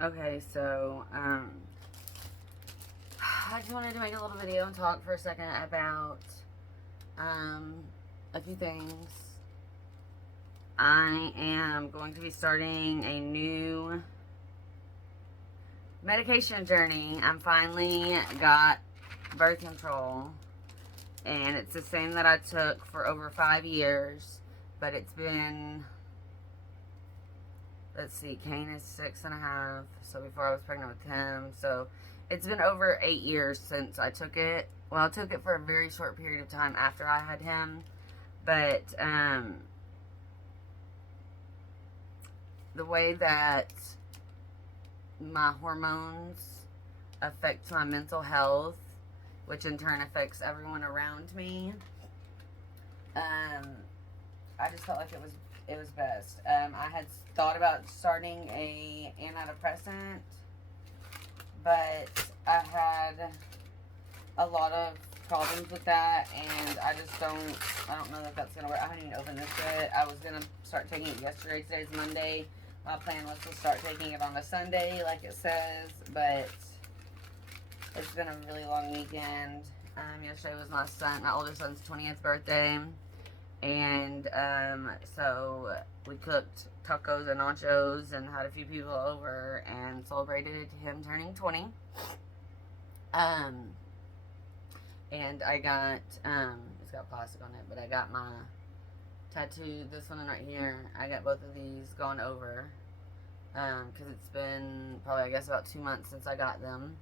Okay, so, I just wanted to make a little video and talk for a second about, um, a few things. I am going to be starting a new medication journey. I'm finally got birth control, and it's the same that I took for over 5 years, but it's been, let's see, Kane is 6.5, so before I was pregnant with him, so it's been over 8 years since I took it. Well, I took it for a very short period of time after I had him, but the way that my hormones affect my mental health, which in turn affects everyone around me, I just felt like it was best. I had thought about starting a antidepressant, but I had a lot of problems with that, and I don't know that that's gonna work. I haven't even opened this yet. I was gonna start taking it yesterday. Today's Monday. My plan was to start taking it on a Sunday, like it says, but it's been a really long weekend. Yesterday was my older son's 20th birthday, and so we cooked tacos and nachos and had a few people over and celebrated him turning 20. And I got, it's got plastic on it, but I got my tattoo, this one right here. I got both of these gone over, because it's been probably, I guess, about 2 months since I got them.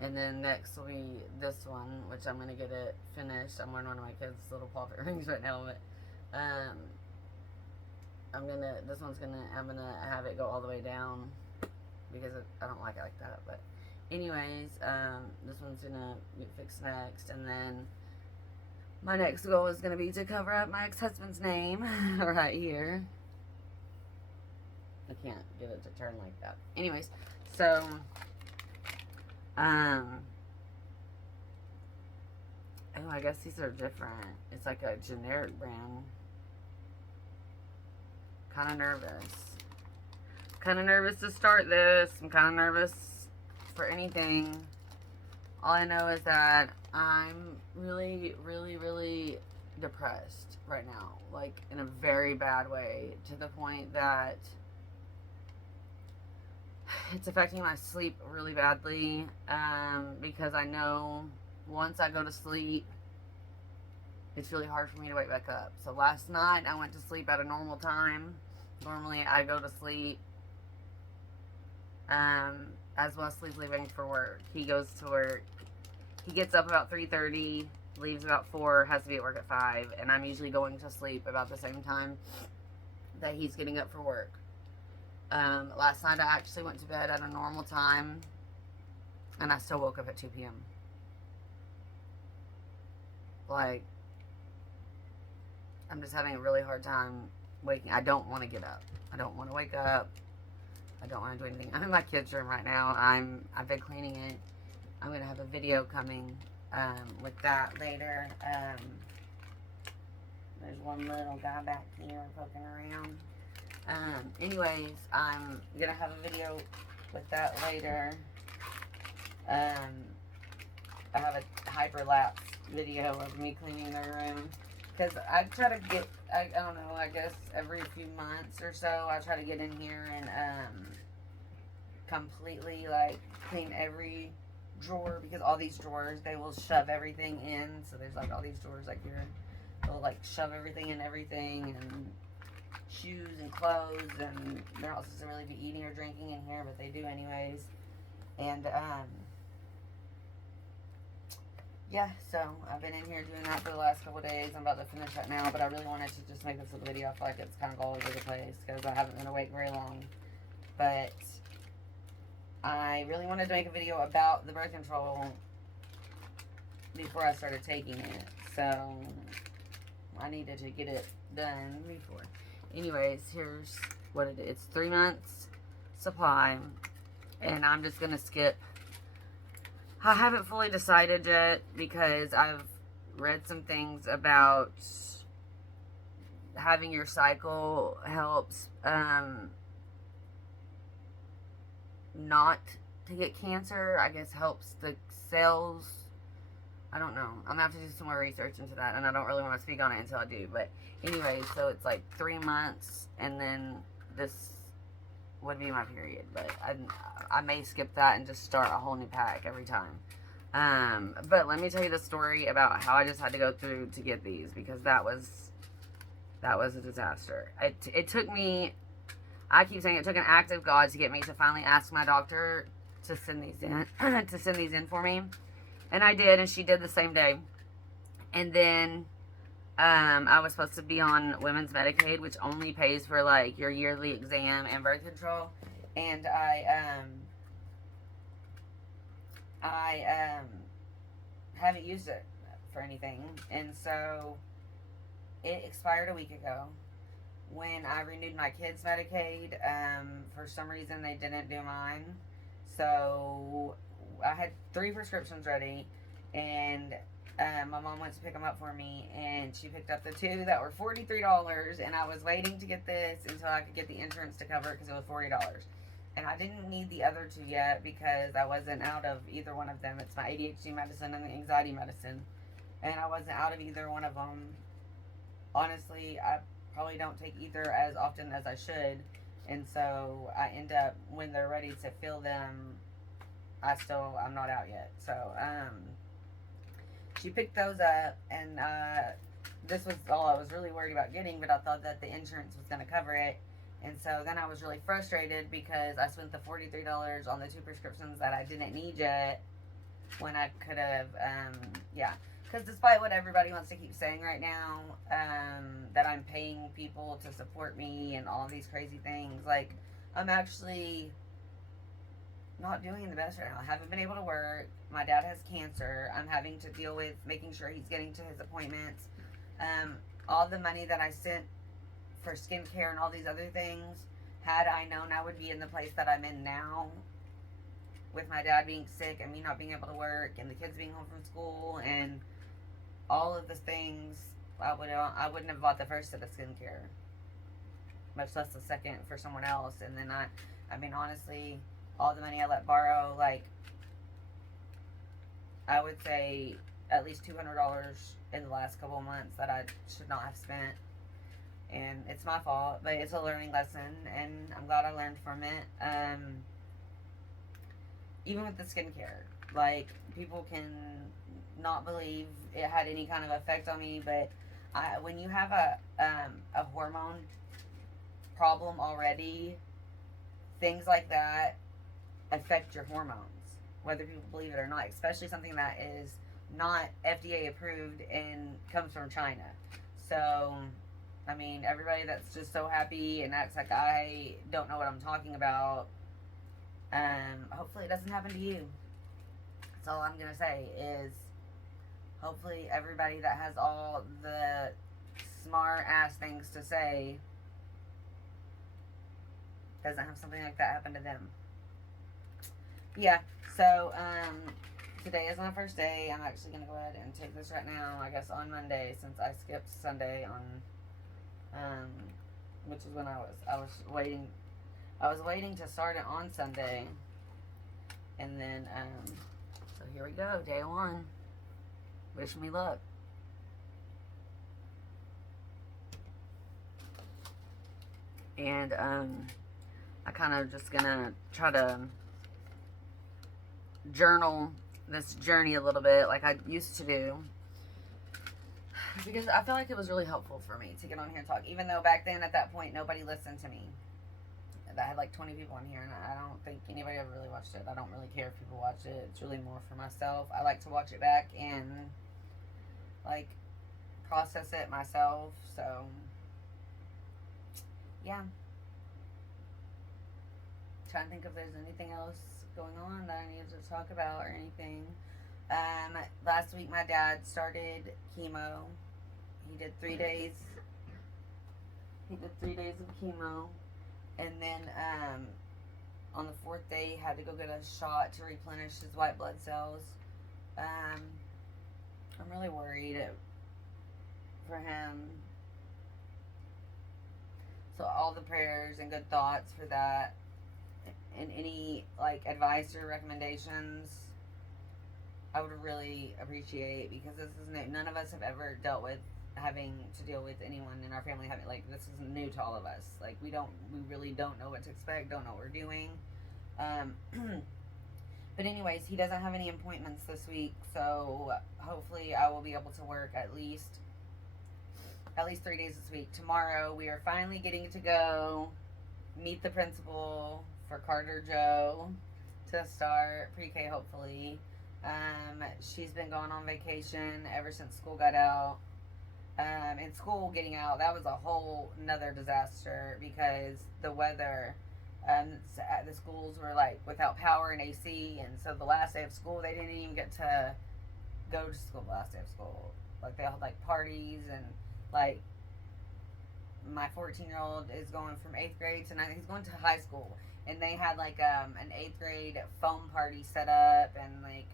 And then next will be this one, which I'm going to get it finished. I'm wearing one of my kids' little pocket rings right now, but, I'm going to have it go all the way down, because I don't like it like that, but anyways, this one's gonna get fixed next, and then my next goal is gonna be to cover up my ex-husband's name right here. I can't get it to turn like that. Anyways, so oh, I guess these are different. It's like a generic brand. Kind of nervous to start this. I'm kind of nervous for anything. All I know is that I'm really, really, really depressed right now, like in a very bad way, to the point that it's affecting my sleep really badly, because I know once I go to sleep, it's really hard for me to wake back up. So last night I went to sleep at a normal time. Normally I go to sleep as Wesley's leaving for work. He goes to work. He gets up about 3:30, leaves about 4, has to be at work at 5, and I'm usually going to sleep about the same time that he's getting up for work. Last night I actually went to bed at a normal time, and I still woke up at 2 p.m. Like, I'm just having a really hard time waking. I don't want to get up. I don't want to wake up. I don't want to do anything. I'm in my kids' room right now. I've been cleaning it. I'm going to have a video coming with that later. There's one little guy back here poking around. Anyways, I'm going to have a video with that later. I have a hyperlapse video of me cleaning their room. Because I try to get, I don't know, I guess every few months or so, I try to get in here and completely, like, clean every drawer, because all these drawers, they will shove everything in. So there's, like, all these drawers, like, here. They'll, like, shove everything in everything, and shoes and clothes, and they're not supposed to really be eating or drinking in here, but they do anyways. And, yeah, so I've been in here doing that for the last couple of days. I'm about to finish that now, but I really wanted to just make this a video. I feel like it's kind of all over the place because I haven't been awake very long. But I really wanted to make a video about the birth control before I started taking it. So I needed to get it done before. Anyways, here's what it is. It's 3 months supply, and I'm just going to skip. I haven't fully decided yet because I've read some things about having your cycle helps not to get cancer. I guess helps the cells. I don't know. I'm gonna have to do some more research into that, and I don't really want to speak on it until I do. But anyway, so it's like 3 months, and then this would be my period. But I may skip that and just start a whole new pack every time. But let me tell you the story about how I just had to go through to get these, because that was a disaster. It took me, I keep saying it took an act of God to get me to finally ask my doctor to send these in, for me. And I did, and she did the same day. And then, I was supposed to be on Women's Medicaid, which only pays for, like, your yearly exam and birth control. And I haven't used it for anything. And so, it expired a week ago. When I renewed my kids' Medicaid, for some reason they didn't do mine. So I had 3 prescriptions ready, and my mom went to pick them up for me, and she picked up the 2 that were $43, and I was waiting to get this until I could get the insurance to cover it because it was $40. And I didn't need the other 2 yet because I wasn't out of either one of them. It's my ADHD medicine and the anxiety medicine, and I wasn't out of either one of them. Honestly, I probably don't take either as often as I should, and so I end up, when they're ready to fill them, I'm not out yet. So she picked those up, and this was all I was really worried about getting, but I thought that the insurance was going to cover it. And so then I was really frustrated because I spent the $43 on the 2 prescriptions that I didn't need yet, when I could have, because despite what everybody wants to keep saying right now, that I'm paying people to support me and all these crazy things, like, I'm actually not doing the best right now. I haven't been able to work. My dad has cancer. I'm having to deal with making sure he's getting to his appointments. All the money that I sent for skincare and all these other things, had I known I would be in the place that I'm in now, with my dad being sick and me not being able to work and the kids being home from school and all of the things, I wouldn't have bought the first set of skincare, much less the second for someone else. And then I mean, honestly, all the money I let borrow, like, I would say at least $200 in the last couple of months that I should not have spent. And it's my fault, but it's a learning lesson, and I'm glad I learned from it. Even with the skincare, like, people can not believe it had any kind of effect on me, but when you have a hormone problem already, things like that affect your hormones, whether people believe it or not, especially something that is not FDA approved and comes from China. So, I mean, everybody that's just so happy and acts like I don't know what I'm talking about, hopefully it doesn't happen to you. That's all I'm going to say is, hopefully everybody that has all the smart ass things to say doesn't have something like that happen to them. Yeah, so, today is my first day. I'm actually going to go ahead and take this right now, I guess on Monday, since I skipped Sunday which is when I was waiting to start it on Sunday. And then, so here we go, day 1. Wish me luck. And, I kind of just gonna try to journal this journey a little bit like I used to do, because I feel like it was really helpful for me to get on here and talk, even though back then at that point nobody listened to me. I had like 20 people on here, and I don't think anybody ever really watched it. I don't really care if people watch it. It's really more for myself. I like to watch it back and, like, process it myself. So yeah, trying to think if there's anything else going on that I need to talk about or anything. Last week my dad started chemo. He did 3 days. He did 3 days of chemo, and then on the 4th day he had to go get a shot to replenish his white blood cells. I'm really worried for him. So all the prayers and good thoughts for that. and any like advice or recommendations, I would really appreciate, because this is new. None of us have ever dealt with having to deal with anyone in our family having, like, this is new to all of us. Like, we really don't know what to expect, don't know what we're doing. Um, but anyways, he doesn't have any appointments this week, so hopefully I will be able to work at least 3 days this week. Tomorrow we are finally getting to go meet the principal for Carter Joe to start pre-K, hopefully. She's been going on vacation ever since school got out. And school getting out, that was a whole another disaster, because the weather, the schools were like without power and AC, and so the last day of school they didn't even get to go to school the last day of school. Like, they had like parties, and like my 14-year-old is going from 8th grade to 9th. He's going to high school, and they had like an 8th grade foam party set up, and like,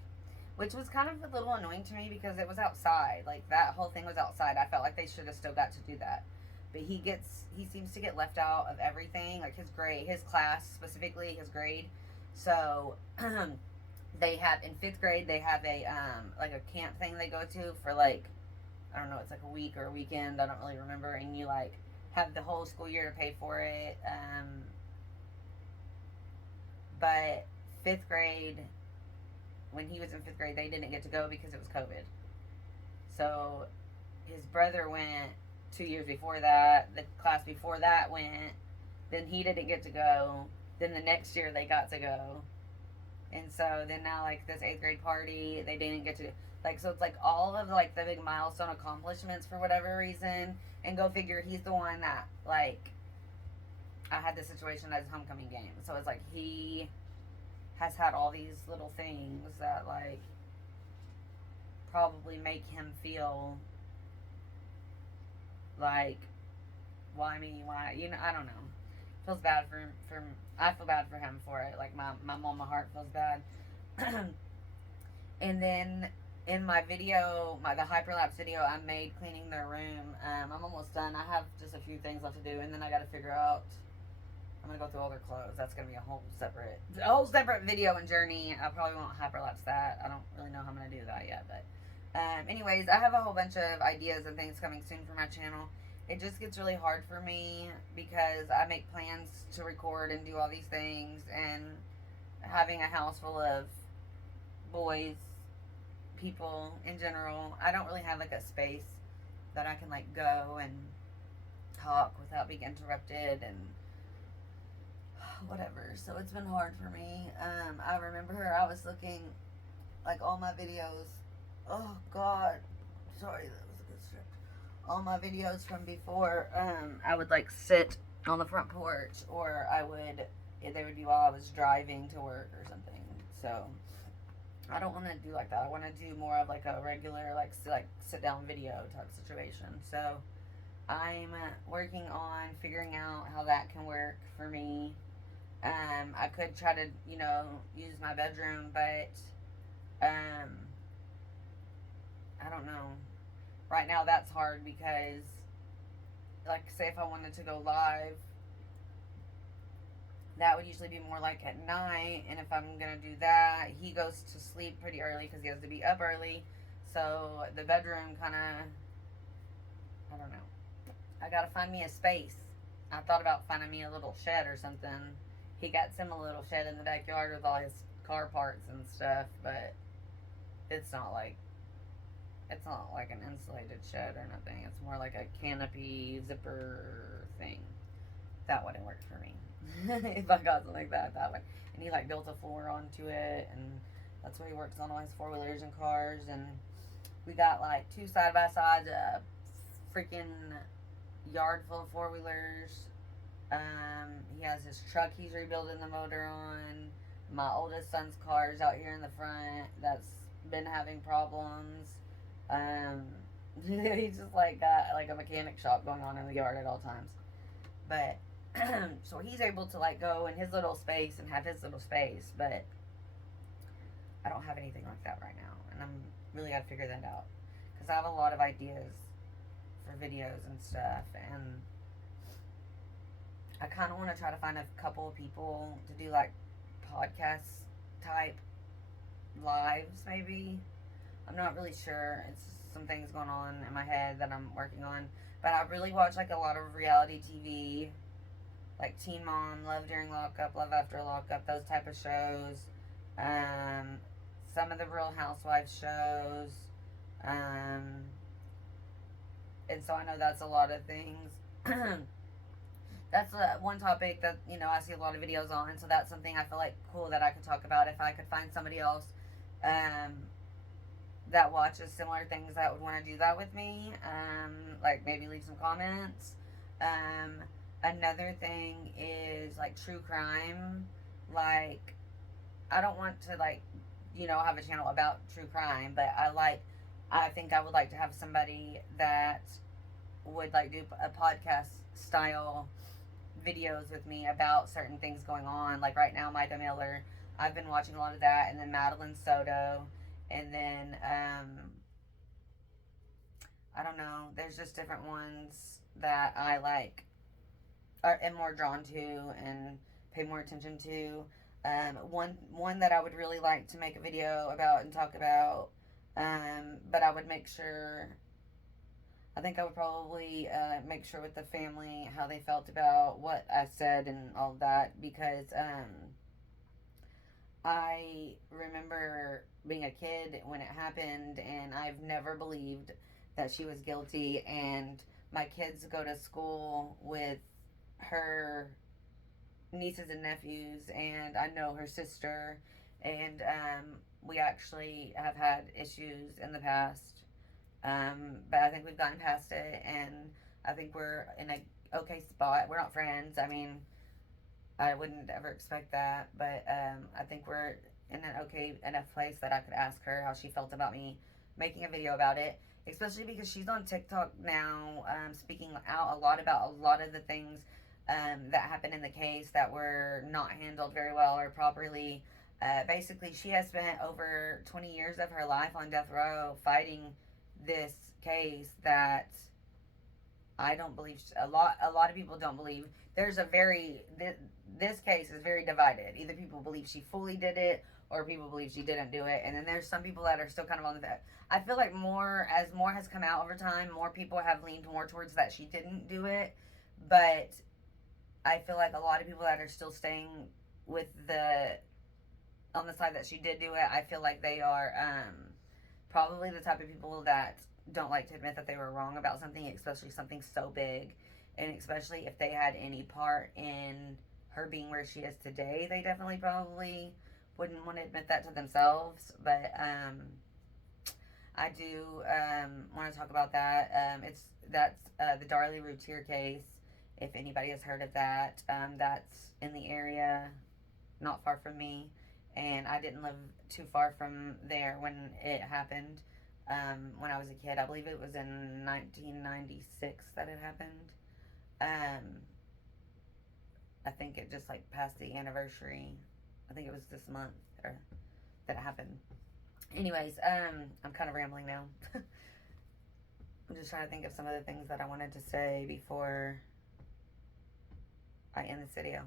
which was kind of a little annoying to me because it was outside. Like, that whole thing was outside. I felt like they should have still got to do that. But he seems to get left out of everything, like his class specifically, his grade. So they have, in 5th grade, they have a like a camp thing they go to for like, I don't know, it's like a week or a weekend, I don't really remember, and you like have the whole school year to pay for it. But 5th grade, when he was in 5th grade, they didn't get to go because it was COVID. So his brother went 2 years before that. The class before that went. Then he didn't get to go. Then the next year they got to go. And so then now, like, this 8th grade party, they didn't get to, like, so it's like all of like the big milestone accomplishments for whatever reason. And go figure, he's the one that, like, I had this situation at his homecoming game. So it's like he has had all these little things that like probably make him feel like, why me? Why, you know? I don't know. Feels bad for I feel bad for him for it. Like, my mama heart feels bad. And then in my video, the hyperlapse video I made cleaning their room, I'm almost done. I have just a few things left to do, and then I got to figure out. I'm gonna go through all their clothes. That's gonna be a whole separate video and journey. I probably won't hyperlapse that. I don't really know how I'm gonna do that yet, but anyways, I have a whole bunch of ideas and things coming soon for my channel. It just gets really hard for me because I make plans to record and do all these things, and having a house full of boys, people in general, I don't really have like a space that I can like go and talk without being interrupted and whatever. So it's been hard for me. I remember I was looking like all my videos. Oh God, sorry, that was a good strip. All my videos from before, I would like sit on the front porch, or they would be while I was driving to work or something. So I don't want to do like that. I want to do more of like a regular like sit down video type situation. So I'm working on figuring out how that can work for me. I could try to, use my bedroom, but, I don't know. Right now that's hard because, like, say if I wanted to go live, that would usually be more like at night, and if I'm gonna do that, he goes to sleep pretty early because he has to be up early, so the bedroom kinda, I don't know. I gotta find me a space. I thought about finding me a little shed or something. He got Sim a little shed in the backyard with all his car parts and stuff, but it's not like an insulated shed or nothing. It's more like a canopy zipper thing. That wouldn't work for me. If I got something like that way. And he like built a floor onto it, and that's what he works on all his 4-wheelers and cars. And we got like 2 side-by-sides, a freaking yard full of 4-wheelers. He has his truck he's rebuilding the motor on. My oldest son's car is out here in the front that's been having problems. He's just like got like a mechanic shop going on in the yard at all times. But so he's able to like go in his little space and have his little space, but I don't have anything like that right now, and I'm really got to figure that out because I have a lot of ideas for videos and stuff, and I kind of want to try to find a couple of people to do like podcast type lives, maybe. I'm not really sure. It's some things going on in my head that I'm working on. But I really watch like a lot of reality TV, like Teen Mom, Love During Lockup, Love After Lockup, those type of shows. Um, some of the Real Housewives shows. Um, and so I know that's a lot of things. That's one topic that I see a lot of videos on. So that's something I feel like cool that I could talk about if I could find somebody else um, that watches similar things that would want to do that with me. Like maybe leave some comments. Um, Another thing is like true crime. Like I don't want to have a channel about true crime, but I think I would like to have somebody that would like do a podcast style videos with me about certain things going on. Like right now, Micah Miller, I've been watching a lot of that, and then Madeline Soto, and then I don't know. There's just different ones that I like am more drawn to and pay more attention to. One that I would really like to make a video about and talk about, but I would make sure. I think I would probably make sure with the family how they felt about what I said and all of that, because I remember being a kid when it happened, and I've never believed that she was guilty. And my kids go to school with her nieces and nephews, and I know her sister, and we actually have had issues in the past, but I think we've gotten past it, and I think we're in a okay spot. We're not friends. I mean, I wouldn't ever expect that, but I think we're in an okay enough place that I could ask her how she felt about me making a video about it, especially because she's on TikTok now, speaking out a lot about a lot of the things that happened in the case that were not handled very well or properly. Basically, she has spent over 20 years of her life on death row fighting this case that I don't believe a lot of people don't believe. There's this case is very divided. Either people believe she fully did it, or people believe she didn't do it, and then there's some people that are still kind of on the fence. I feel like as more has come out over time, more people have leaned more towards that she didn't do it, but I feel like a lot of people that are still staying with on the side that she did do it, I feel like they are probably the type of people that don't like to admit that they were wrong about something, especially something so big, and especially if they had any part in her being where she is today. They definitely probably wouldn't want to admit that to themselves, but I do want to talk about that. That's the Darlie Routier case. If anybody has heard of that, that's in the area, not far from me, and I didn't live too far from there when it happened. When I was a kid, I believe it was in 1996 that it happened. I think it just passed the anniversary. I think it was this month or that it happened. Anyways, I'm kind of rambling now. I'm just trying to think of some of the things that I wanted to say before I end this video.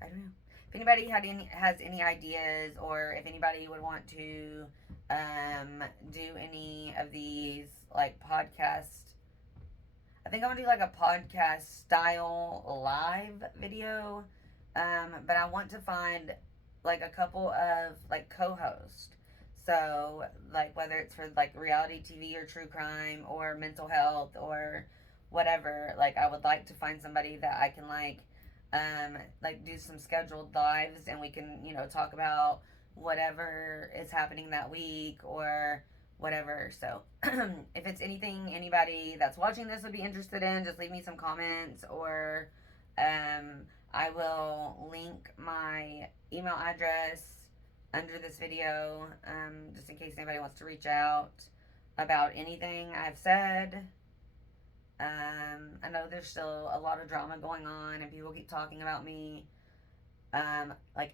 I don't know. If anybody has any ideas, or if anybody would want to do any of these podcast, I think I want to do a podcast style live video, but I want to find a couple of co-hosts. So whether it's for reality TV or true crime or mental health or whatever, I would like to find somebody that I can do some scheduled lives, and we can talk about whatever is happening that week or whatever. So if it's anything anybody that's watching this would be interested in, just leave me some comments, or I will link my email address under this video, just in case anybody wants to reach out about anything I've said. I know there's still a lot of drama going on, and people keep talking about me.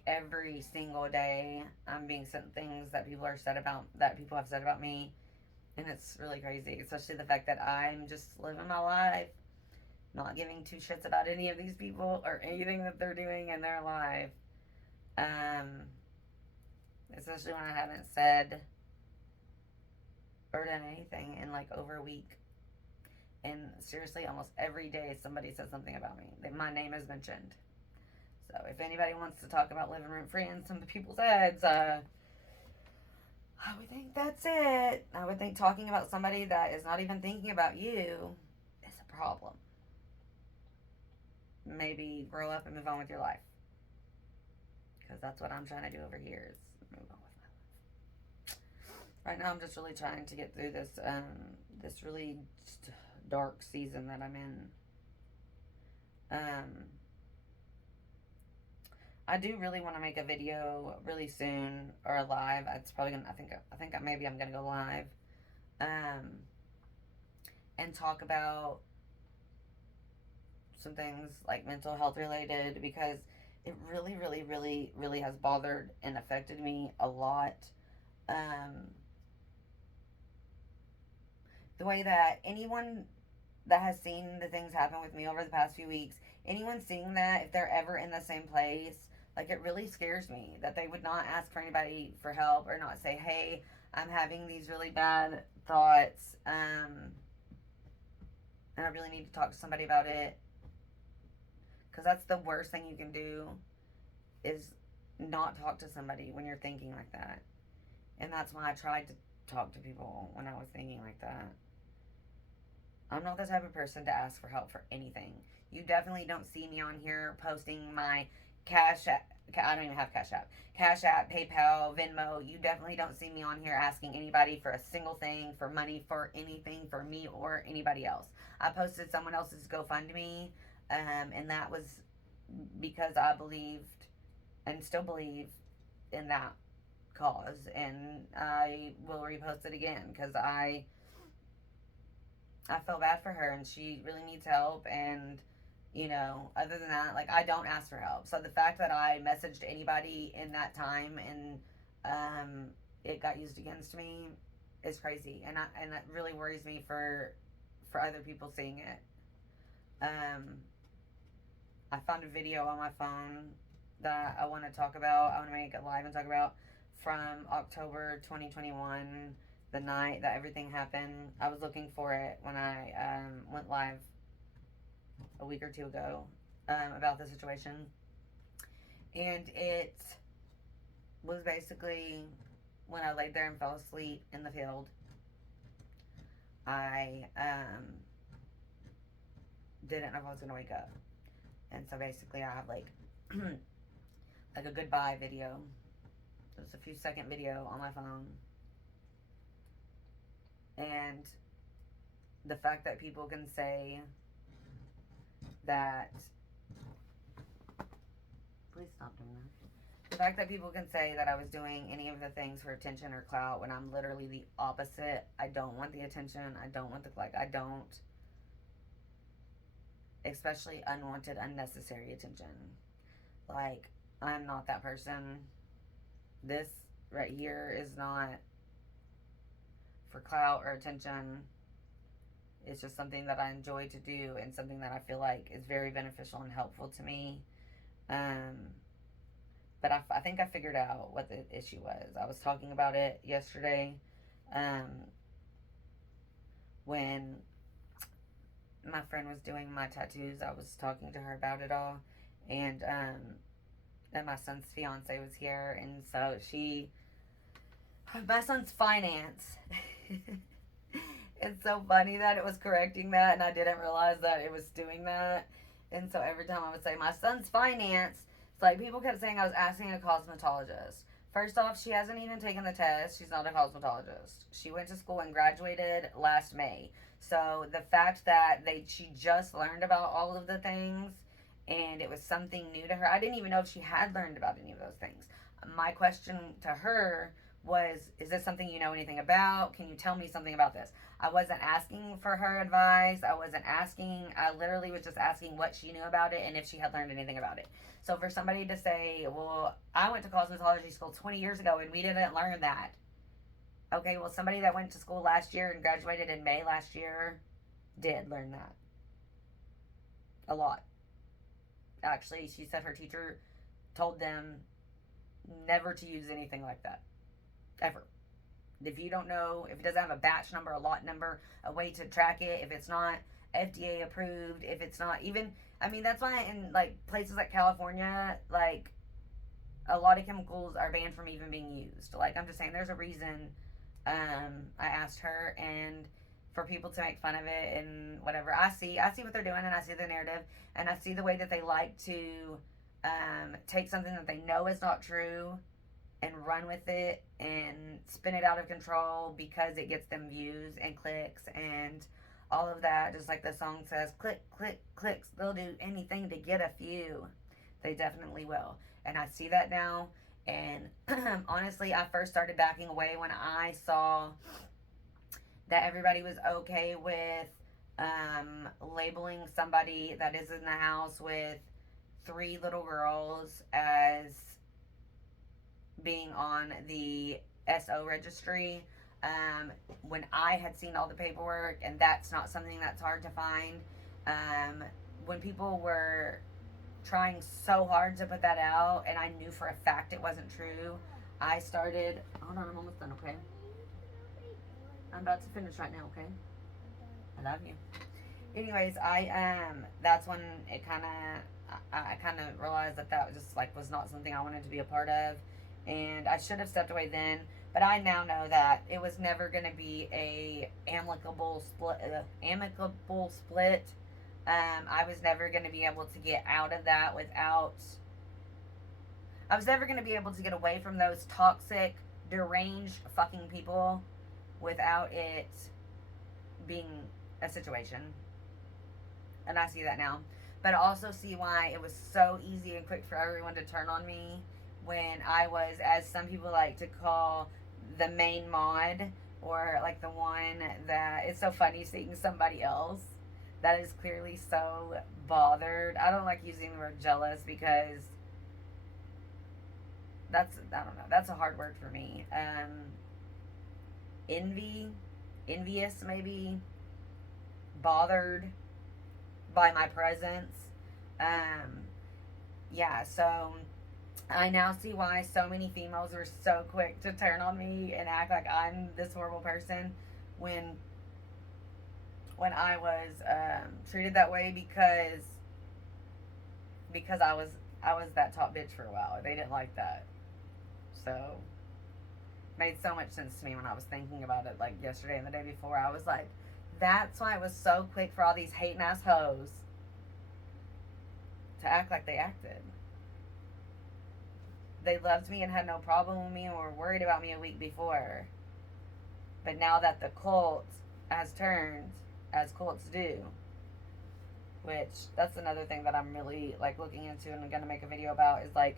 Every single day, I'm being sent things that people have said about me, and it's really crazy. Especially the fact that I'm just living my life, not giving two shits about any of these people or anything that they're doing in their life. Especially when I haven't said or done anything in like over a week. And seriously, almost every day somebody says something about me. My name is mentioned. So if anybody wants to talk about living rent free in some people's heads, I would think that's it. I would think talking about somebody that is not even thinking about you is a problem. Maybe grow up and move on with your life. Because that's what I'm trying to do over here, is move on with my life. Right now I'm just really trying to get through this this really dark season that I'm in. I do really want to make a video really soon, or a live. It's probably gonna. I think maybe I'm gonna go live, and talk about some things like mental health related, because it really, really, really, really has bothered and affected me a lot. The way that anyone that has seen the things happen with me over the past few weeks, anyone seeing that, if they're ever in the same place, like, it really scares me that they would not ask for anybody for help, or not say, hey, I'm having these really bad thoughts, and I really need to talk to somebody about it. Because that's the worst thing you can do, is not talk to somebody when you're thinking like that. And that's why I tried to talk to people when I was thinking like that. I'm not the type of person to ask for help for anything. You definitely don't see me on here posting my Cash App. I don't even have Cash App. Cash App, PayPal, Venmo. You definitely don't see me on here asking anybody for a single thing, for money, for anything, for me or anybody else. I posted someone else's GoFundMe, and that was because I believed and still believe in that cause. And I will repost it again, because I feel bad for her, and she really needs help. And you know, other than that, like, I don't ask for help. So the fact that I messaged anybody in that time and it got used against me is crazy, and that really worries me for other people seeing it. I found a video on my phone that I want to talk about. I want to make it live and talk about, from October 2021, the night that everything happened. I was looking for it when I went live a week or two ago about the situation, and it was basically when I laid there and fell asleep in the field. I didn't know if I was gonna wake up, and so basically I have like like a goodbye video. It's a few second video on my phone, and the fact that people can say that, please stop doing that. The fact that people can say that I was doing any of the things for attention or clout, when I'm literally the opposite. I don't want the attention. I don't want the like. I don't, especially unwanted, unnecessary attention. Like, I'm not that person. This right here is not for clout or attention. It's just something that I enjoy to do, and something that I feel like is very beneficial and helpful to me. But I think I figured out what the issue was. I was talking about it yesterday when my friend was doing my tattoos. I was talking to her about it all, and my son's fiance was here, and so my son's finance. It's so funny that it was correcting that, and I didn't realize that it was doing that. And so every time I would say my son's finance, it's like people kept saying I was asking a cosmetologist. First off, she hasn't even taken the test. She's not a cosmetologist. She went to school and graduated last May. So the fact that she just learned about all of the things, and it was something new to her. I didn't even know if she had learned about any of those things. My question to her was, is this something you know anything about? Can you tell me something about this? I wasn't asking for her advice. I literally was just asking what she knew about it and if she had learned anything about it. So for somebody to say, well, I went to cosmetology school 20 years ago and we didn't learn that. Okay, well, somebody that went to school last year and graduated in May last year did learn that. A lot. Actually, she said her teacher told them never to use anything like that. Ever. If you don't know, if it doesn't have a batch number, a lot number, a way to track it, if it's not FDA approved, if it's not even, I mean, that's why in like places like California, like a lot of chemicals are banned from even being used. Like, I'm just saying, there's a reason. I asked her, and for people to make fun of it and whatever, I see what they're doing, and I see the narrative, and I see the way that they like to take something that they know is not true and run with it and spin it out of control because it gets them views and clicks and all of that. Just like the song says, click, click, clicks. They'll do anything to get a few. They definitely will. And I see that now. And honestly, I first started backing away when I saw that everybody was okay with labeling somebody that is in the house with 3 little girls as being on the SO registry, when I had seen all the paperwork, and that's not something that's hard to find. When people were trying so hard to put that out, and I knew for a fact it wasn't true, I started. Hold on, I'm almost done. Okay, I'm about to finish right now. Okay, I love you. Anyways, that's when it I kind of realized that was just like was not something I wanted to be a part of, and I should have stepped away then. But I now know that it was never going to be a amicable split. I was never going to be able to get out of that without. I was never going to be able to get away from those toxic, deranged fucking people without it being a situation. And I see that now. But I also see why it was so easy and quick for everyone to turn on me when I was, as some people like to call, the main mod, or like the one that, it's so funny seeing somebody else that is clearly so bothered. I don't like using the word jealous because I don't know, that's a hard word for me. Envious maybe, bothered by my presence. Yeah, so I now see why so many females are so quick to turn on me and act like I'm this horrible person when I was treated that way because I was that top bitch for a while. They didn't like that. So made so much sense to me when I was thinking about it, like yesterday and the day before. I was like, that's why it was so quick for all these hating ass hoes to act like they acted. They loved me and had no problem with me and were worried about me a week before. But now that the cult has turned, as cults do, which that's another thing that I'm really like looking into and I'm gonna make a video about, is like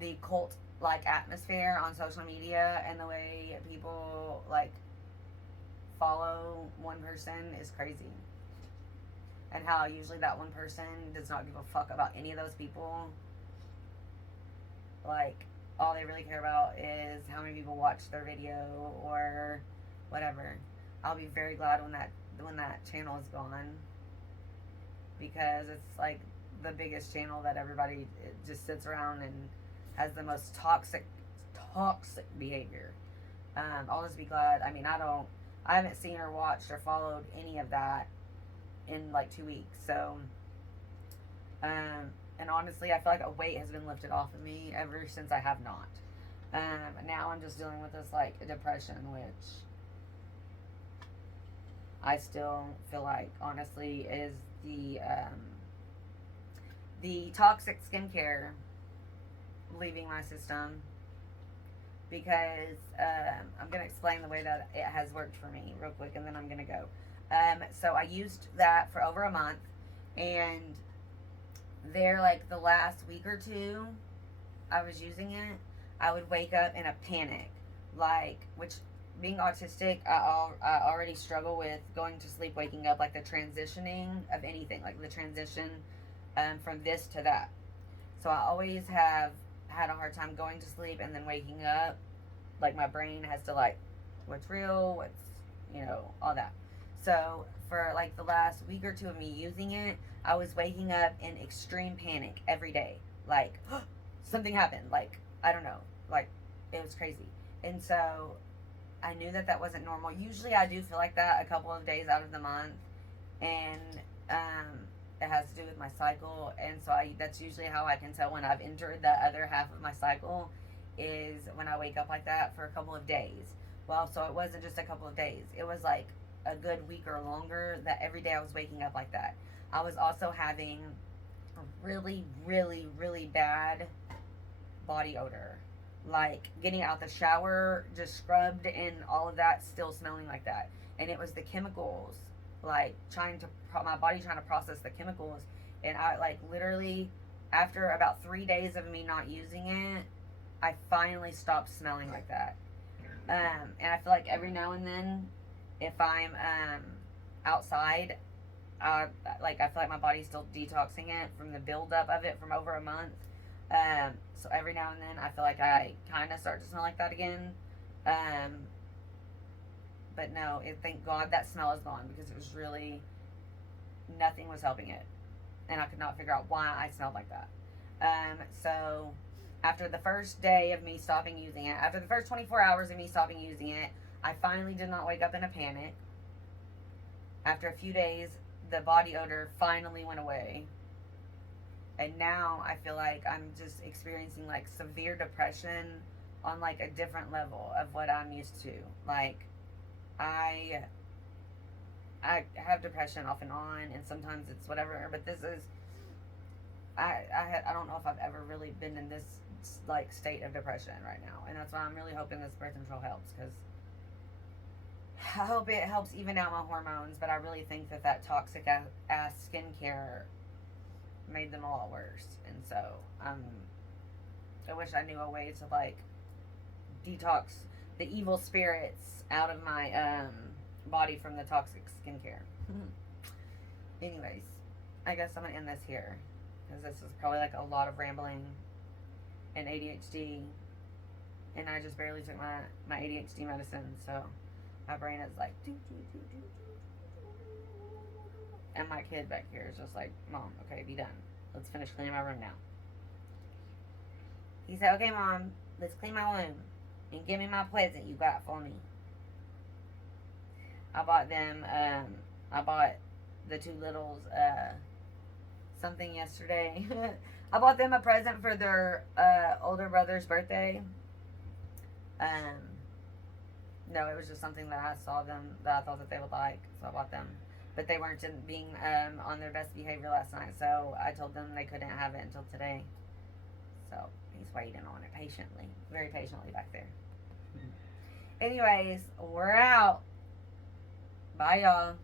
the cult like atmosphere on social media, and the way people like follow one person is crazy. And how usually that one person does not give a fuck about any of those people. Like, all they really care about is how many people watch their video or whatever. I'll be very glad when that channel is gone, because it's like the biggest channel that everybody just sits around and has the most toxic behavior. I'll just be glad. I mean, I haven't seen or watched or followed any of that in like 2 weeks. So, and honestly, I feel like a weight has been lifted off of me ever since I have not. Now I'm just dealing with this like depression, which I still feel like honestly is the toxic skincare leaving my system, because I'm going to explain the way that it has worked for me real quick, and then I'm going to go. So I used that for over a month, and there, like the last week or two I was using it, I would wake up in a panic, like, which being autistic, I already struggle with going to sleep, waking up, like the transitioning of anything, like the transition from this to that. So I always have had a hard time going to sleep and then waking up. Like my brain has to like, what's real, what's, all that. So for like the last week or two of me using it, I was waking up in extreme panic every day. Like, something happened. Like, I don't know. Like, it was crazy. And so I knew that that wasn't normal. Usually I do feel like that a couple of days out of the month. And it has to do with my cycle. And so that's usually how I can tell when I've entered the other half of my cycle, is when I wake up like that for a couple of days. Well, so it wasn't just a couple of days. It was like a good week or longer that every day I was waking up like that. I was also having a really, really, really bad body odor. Like getting out the shower, just scrubbed and all of that, still smelling like that. And it was the chemicals, like my body trying to process the chemicals. And I, like, literally, after about 3 days of me not using it, I finally stopped smelling like that. And I feel like every now and then, if I'm outside, I feel like my body's still detoxing it from the buildup of it from over a month. So every now and then, I feel like I kind of start to smell like that again. But no, thank God that smell is gone, because it was really, nothing was helping it, and I could not figure out why I smelled like that. So after the first day of me stopping using it, after the first 24 hours of me stopping using it, I finally did not wake up in a panic. After a few days, the body odor finally went away. And now I feel like I'm just experiencing like severe depression on like a different level of what I'm used to. Like, I have depression off and on, and sometimes it's whatever, but this is, I don't know if I've ever really been in this like state of depression right now, and that's why I'm really hoping this birth control helps, because I hope it helps even out my hormones. But I really think that toxic ass skincare made them a lot worse, and so I wish I knew a way to like detox the evil spirits out of my body from the toxic skincare. Anyways, I guess I'm gonna end this here, because this is probably like a lot of rambling and ADHD, and I just barely took my ADHD medicine, so my brain is like doo, doo, doo, doo, doo. And my kid back here is just like, Mom, okay, be done. Let's finish cleaning my room now. He said, okay, Mom, let's clean my room and give me my present you got for me. I bought them, I bought the two littles, something yesterday. I bought them a present for their, older brother's birthday. No, it was just something that I saw them, that I thought that they would like, so I bought them. But they weren't being, on their best behavior last night, so I told them they couldn't have it until today. So, he's waiting on it patiently, very patiently back there. Anyways, we're out. Bye, y'all.